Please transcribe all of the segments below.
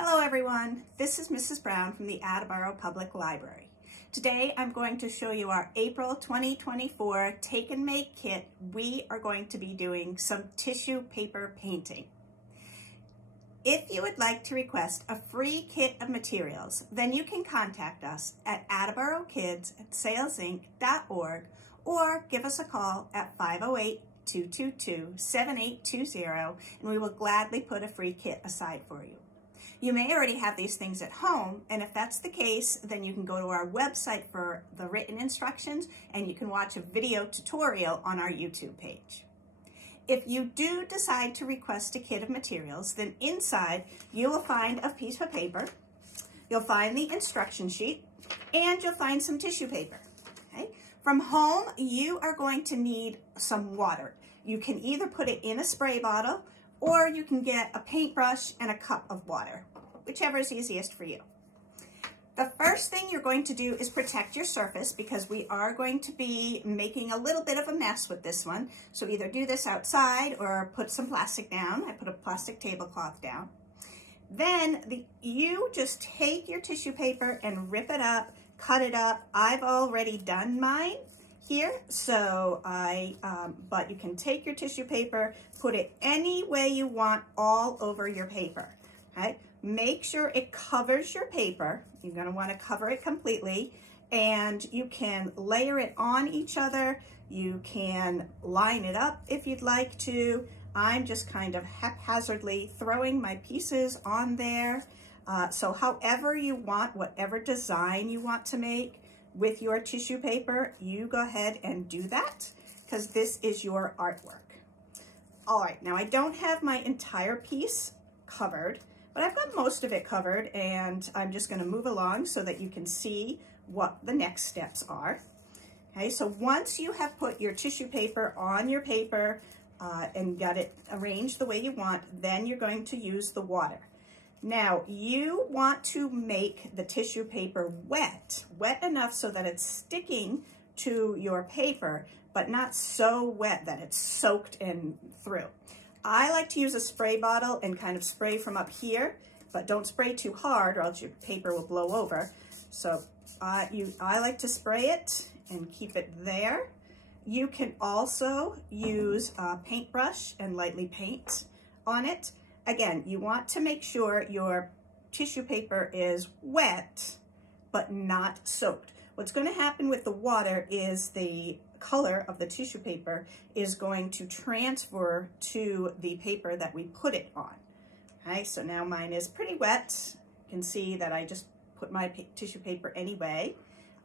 Hello everyone, this is Mrs. Brown from the Attleboro Public Library. Today I'm going to show you our April 2024 Take and Make kit. We are going to be doing some tissue paper painting. If you would like to request a free kit of materials, then you can contact us at attleborokids@salesinc.org or give us a call at 508-222-7820 and we will gladly put a free kit aside for you. You may already have these things at home, and if that's the case, then you can go to our website for the written instructions and you can watch a video tutorial on our YouTube page. If you do decide to request a kit of materials, then inside you will find a piece of paper, you'll find the instruction sheet, and you'll find some tissue paper. Okay? From home, you are going to need some water. You can either put it in a spray bottle or you can get a paintbrush and a cup of water, whichever is easiest for you. The first thing you're going to do is protect your surface because we are going to be making a little bit of a mess with this one. So either do this outside or put some plastic down. I put a plastic tablecloth down. Then you just take your tissue paper and rip it up, cut it up. I've already done mine here, so but you can take your tissue paper, put it any way you want all over your paper, okay? Make sure it covers your paper. You're gonna wanna cover it completely, and you can layer it on each other. You can line it up if you'd like to. I'm just kind of haphazardly throwing my pieces on there. So however you want, whatever design you want to make with your tissue paper, you go ahead and do that because this is your artwork. All right, now I don't have my entire piece covered, but I've got most of it covered, and I'm just going to move along so that you can see what the next steps are. Okay, so once you have put your tissue paper on your paper and got it arranged the way you want, then you're going to use the water. Now, you want to make the tissue paper wet enough so that it's sticking to your paper, but not so wet that it's soaked in through. I like to use a spray bottle and kind of spray from up here, but don't spray too hard or else your paper will blow over. So I like to spray it and keep it there. You can also use a paintbrush and lightly paint on it. Again, you want to make sure your tissue paper is wet, but not soaked. What's going to happen with the water is the color of the tissue paper is going to transfer to the paper that we put it on. Okay, so now mine is pretty wet. You can see that I just put my tissue paper anyway.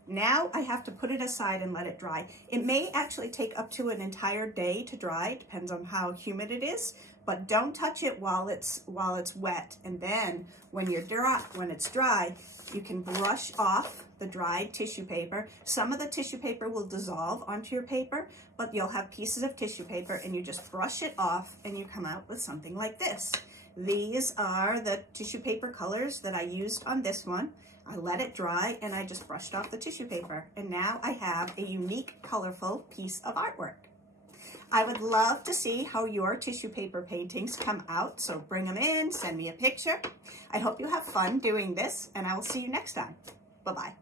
Now I have to put it aside and let it dry. It may actually take up to an entire day to dry, it depends on how humid it is, but don't touch it while it's wet. And then when it's dry, you can brush off the dried tissue paper. Some of the tissue paper will dissolve onto your paper, but you'll have pieces of tissue paper and you just brush it off and you come out with something like this. These are the tissue paper colors that I used on this one. I let it dry and I just brushed off the tissue paper. And now I have a unique, colorful piece of artwork. I would love to see how your tissue paper paintings come out, so bring them in, send me a picture. I hope you have fun doing this, and I will see you next time. Bye-bye.